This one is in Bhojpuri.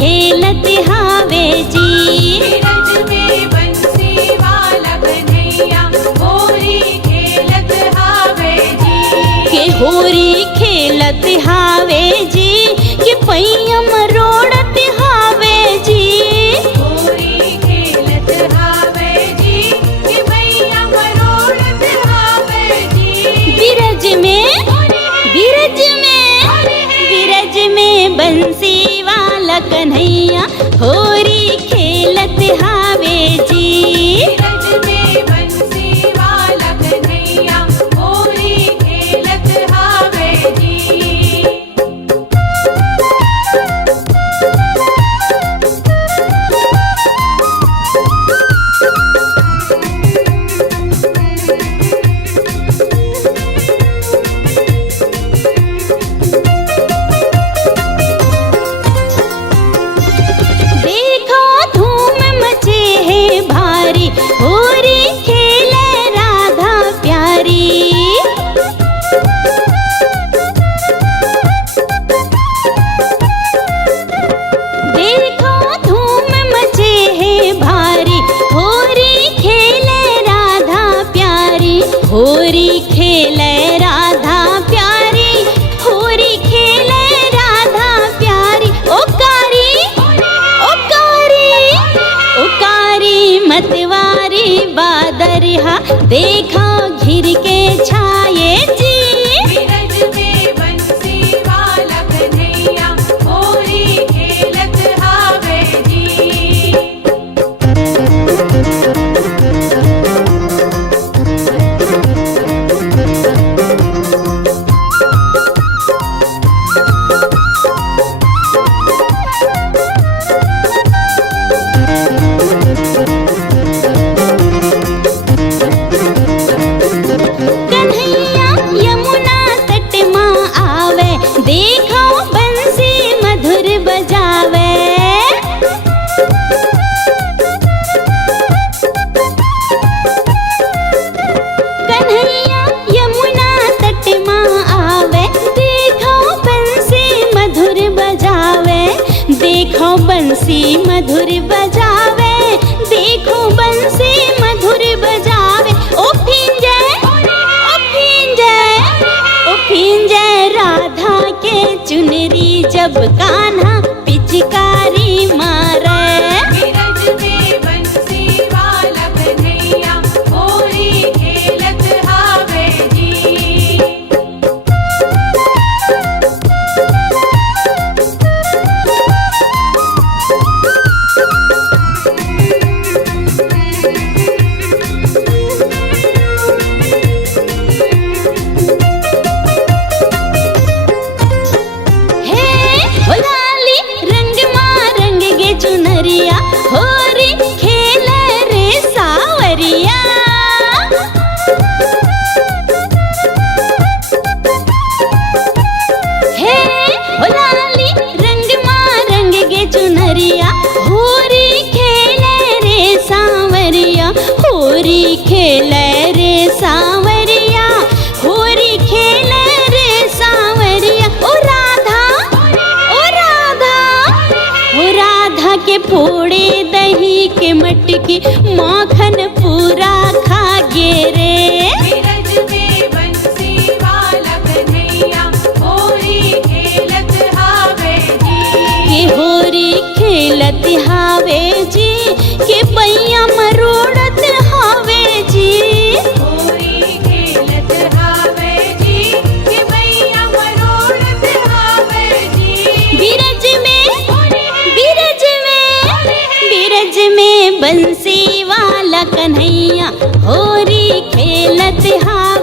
खेलत हावे जी। बिरज में बंसी वाला कन्हैया होरी खेलत हावे जी। के होरी खेलत हावे जी, के पैया मरोड़त हावे जी। होरी खेलत हावे जी, कि भैया मरोड़त हावे जी। बिरज में बंसी वाला कन्हैया होरी खेलत हावे जी। बिरज में बंसी वाला कन्हैया होरी खेलत हावे जी। देखो धूम मचे है भारी, होरी खेले राधा प्यारी। देखो धूम मचे है भारी, होरी खेले राधा प्यारी। होरी खेले राधा प्यारी, होरी खेले राधा प्यारी। ओकारी मतवारी बादरिहा, देखो घिर के छाये जी। बिरज में बंसी वाला कन्हैया होरी खेलत हावे जी। कन्हैया यमुना तट माँ आवे, देखो बंसी मधुर बजावे। कन्हैया यमुना तट माँ आवे, देखो बंसी मधुर बजावे। देखो बंसी मधुर बजावे, देखो बंसी मधुर बजावे। ओ फिंजय राधा के चुनरी जब कान्हा पिचकारी मारे। बिरज में बंसी वाला कन्हैया होरी खेलत हावे जी। हे हो लाली रंग माँ रंग गे चुनरिया, होरी खेले रे सावरिया। हे हो लाली रंग माँ रंग गे चुनरिया, होरी खेले रे सावरिया। होरी खेले रे सावरिया, होरी खेले रे सावरिया। ओ राधा के फोड़े दही के मटकी, माखन पूरा खा गे रे। बिरज में बंसी वाला कन्हैया होरी खेलत हावे जी। के होरी खेलत हावे जी, के पैया मरोड़त हावे जी। होरी खेलत हावे जी, कि भैया मरोड़त हावे जी। बिरज में बंसी वाला कन्हैया होरी खेलत हावे।